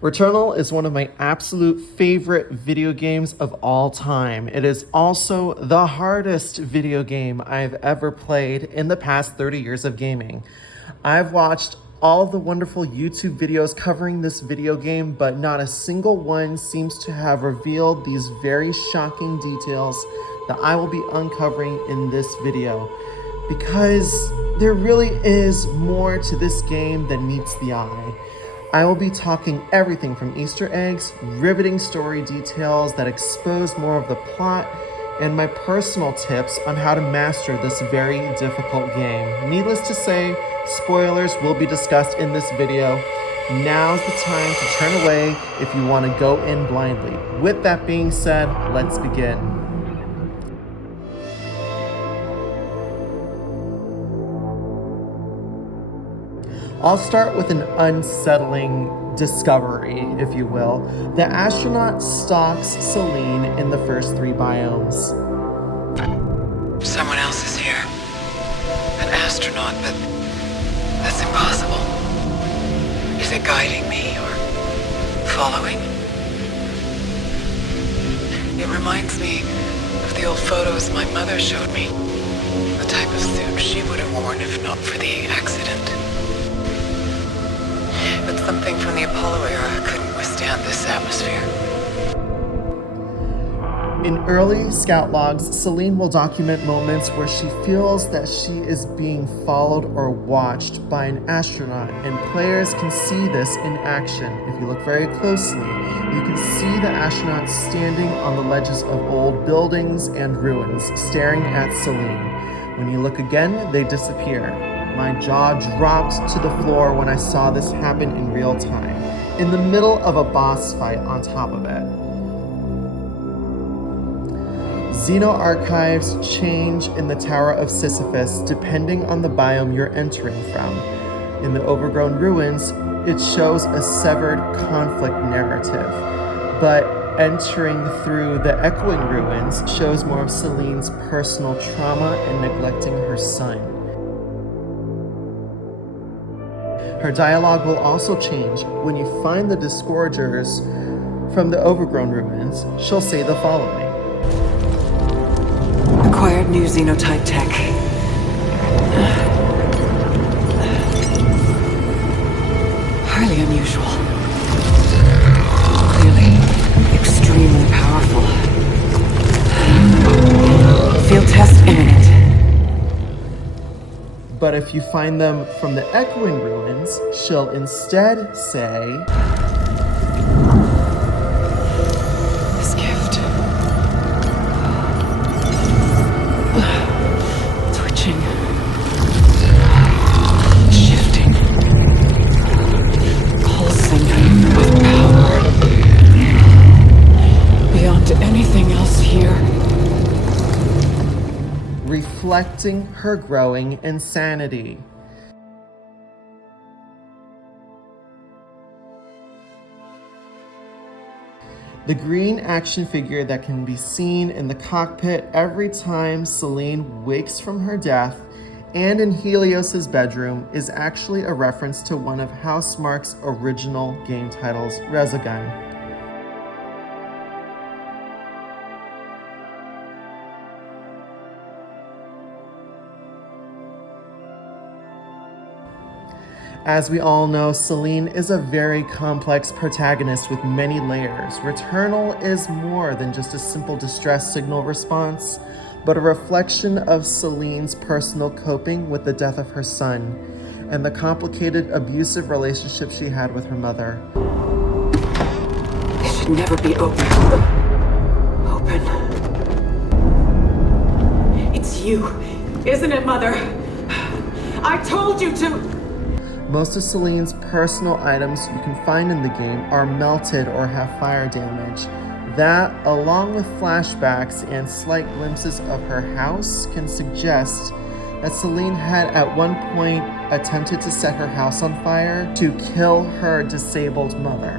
Returnal is one of my absolute favorite video games of all time. It is also the hardest video game I've ever played in the past 30 years of gaming. I've watched all of the wonderful YouTube videos covering this video game, but not a single one seems to have revealed these very shocking details that I will be uncovering in this video. Because there really is more to this game than meets the eye. I will be talking everything from Easter eggs, riveting story details that expose more of the plot, and my personal tips on how to master this very difficult game. Needless to say, spoilers will be discussed in this video. Now's the time to turn away if you want to go in blindly. With that being said, let's begin. I'll start with an unsettling discovery, if you will. The astronaut stalks Celine in the first 3 biomes. Someone else is here. An astronaut, but that's impossible. Is it guiding me or following? It reminds me of the old photos my mother showed me. The type of suit she would have worn if not for the accident. But something from the Apollo era couldn't withstand this atmosphere. In early scout logs, Celine will document moments where she feels that she is being followed or watched by an astronaut, and players can see this in action. If you look very closely, you can see the astronauts standing on the ledges of old buildings and ruins, staring at Celine. When you look again, they disappear. My jaw dropped to the floor when I saw this happen in real time, in the middle of a boss fight on top of it. Xeno-archives change in the Tower of Sisyphus depending on the biome you're entering from. In the overgrown ruins, it shows a severed conflict narrative, but entering through the echoing ruins shows more of Celine's personal trauma and neglecting her son. Her dialogue will also change. When you find the disgorgers from the overgrown ruins, she'll say the following. Acquired new xenotype tech. Highly unusual. Clearly, extremely powerful. Field test imminent. But if you find them from the echoing ruins, she'll instead say, This gift. Twitching. Shifting. Pulsing with power. Beyond anything else here. reflecting her growing insanity. The green action figure that can be seen in the cockpit every time Celine wakes from her death and in Helios's bedroom is actually a reference to one of Housemarque's original game titles, Resogun. As we all know, Celine is a very complex protagonist with many layers. Returnal is more than just a simple distress signal response, but a reflection of Celine's personal coping with the death of her son and the complicated, abusive relationship she had with her mother. It should never be open. Open. It's you, isn't it, Mother? I told you to... Most of Celine's personal items you can find in the game are melted or have fire damage. That, along with flashbacks and slight glimpses of her house, can suggest that Celine had at one point attempted to set her house on fire to kill her disabled mother.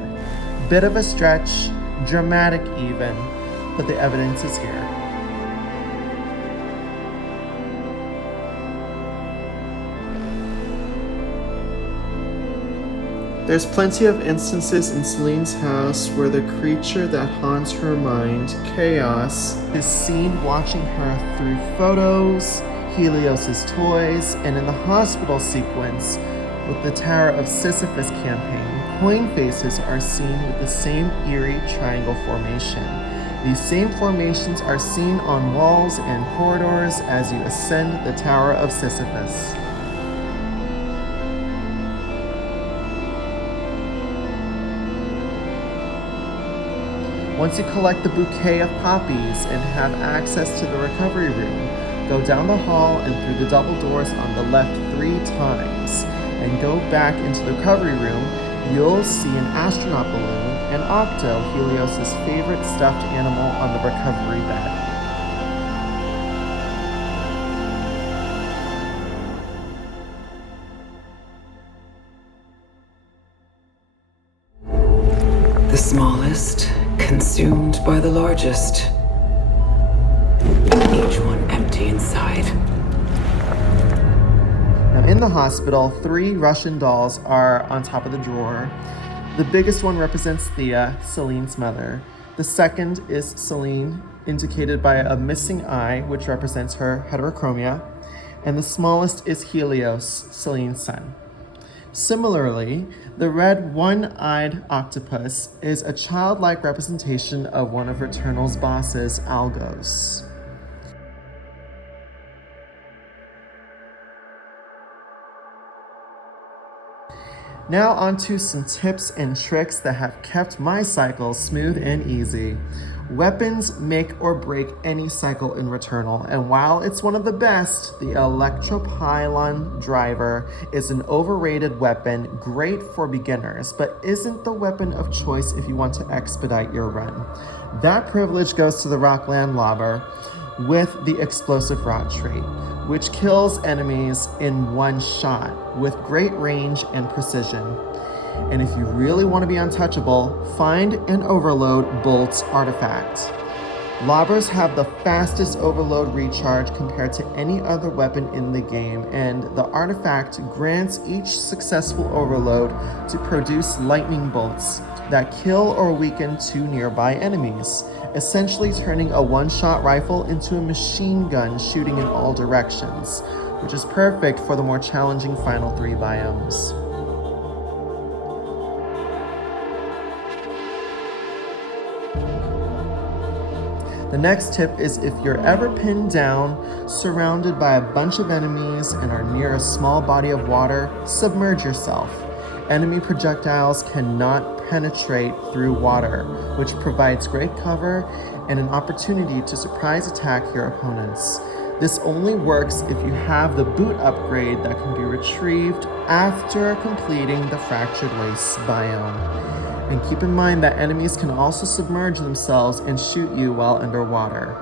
Bit of a stretch, dramatic even, but the evidence is here. There's plenty of instances in Celine's house where the creature that haunts her mind, Chaos, is seen watching her through photos, Helios's toys, and in the hospital sequence with the Tower of Sisyphus campaign, coin faces are seen with the same eerie triangle formation. These same formations are seen on walls and corridors as you ascend the Tower of Sisyphus. Once you collect the bouquet of poppies and have access to the recovery room, go down the hall and through the double doors on the left 3 times, and go back into the recovery room. You'll see an astronaut balloon and Octo, Helios's favorite stuffed animal, on the recovery bed. The smallest consumed by the largest. Each one empty inside. Now in the hospital, 3 Russian dolls are on top of the drawer. The biggest one represents Thea, Celine's mother. The second is Celine, indicated by a missing eye, which represents her heterochromia. And the smallest is Helios, Celine's son. Similarly, the red one-eyed octopus is a childlike representation of one of Returnal's bosses, Algos. Now onto some tips and tricks that have kept my cycles smooth and easy. Weapons make or break any cycle in Returnal, and while it's one of the best, the Electropylon Driver is an overrated weapon, great for beginners, but isn't the weapon of choice if you want to expedite your run. That privilege goes to the Rockland Lobber with the Explosive Rot trait, which kills enemies in one shot with great range and precision. And if you really want to be untouchable, find an Overload Bolts artifact. Lobbers have the fastest overload recharge compared to any other weapon in the game, and the artifact grants each successful overload to produce lightning bolts that kill or weaken 2 nearby enemies, essentially turning a one-shot rifle into a machine gun shooting in all directions, which is perfect for the more challenging final 3 biomes. The next tip is if you're ever pinned down, surrounded by a bunch of enemies, and are near a small body of water, submerge yourself. Enemy projectiles cannot penetrate through water, which provides great cover and an opportunity to surprise attack your opponents. This only works if you have the boot upgrade that can be retrieved after completing the Fractured Wastes biome. And keep in mind that enemies can also submerge themselves and shoot you while underwater.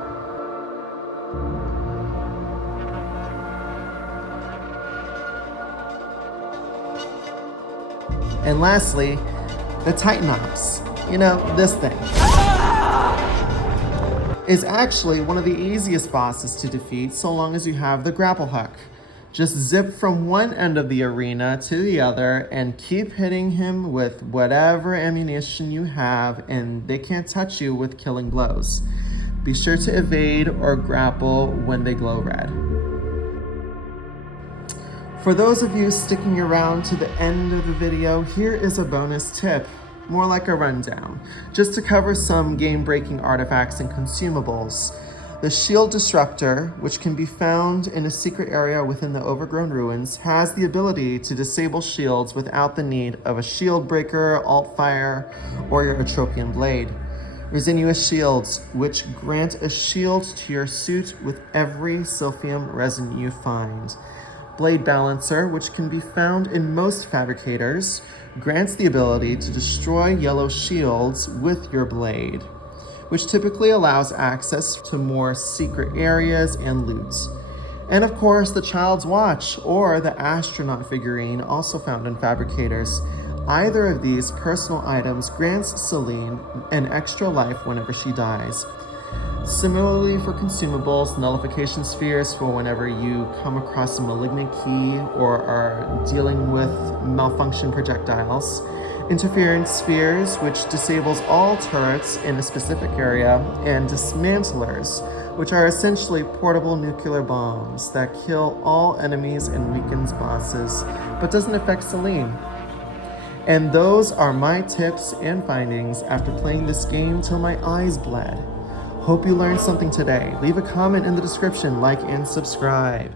And lastly, the Titanops. You know, this thing is actually one of the easiest bosses to defeat so long as you have the grapple hook. Just zip from one end of the arena to the other and keep hitting him with whatever ammunition you have, and they can't touch you with killing blows. Be sure to evade or grapple when they glow red. For those of you sticking around to the end of the video, here is a bonus tip, more like a rundown, just to cover some game-breaking artifacts and consumables. The Shield Disruptor, which can be found in a secret area within the Overgrown Ruins, has the ability to disable shields without the need of a shield breaker, alt fire, or your Atropian blade. Resinous Shields, which grant a shield to your suit with every silphium resin you find. Blade Balancer, which can be found in most fabricators, grants the ability to destroy yellow shields with your blade, which typically allows access to more secret areas and loot. And of course, the Child's Watch, or the astronaut figurine, also found in fabricators. Either of these personal items grants Celine an extra life whenever she dies. Similarly for consumables, nullification spheres for whenever you come across a malignant key or are dealing with malfunction projectiles. interference spheres, which disables all turrets in a specific area, and dismantlers, which are essentially portable nuclear bombs that kill all enemies and weakens bosses, but doesn't affect Celine. And those are my tips and findings after playing this game till my eyes bled. Hope you learned something today. Leave a comment in the description, like, and subscribe.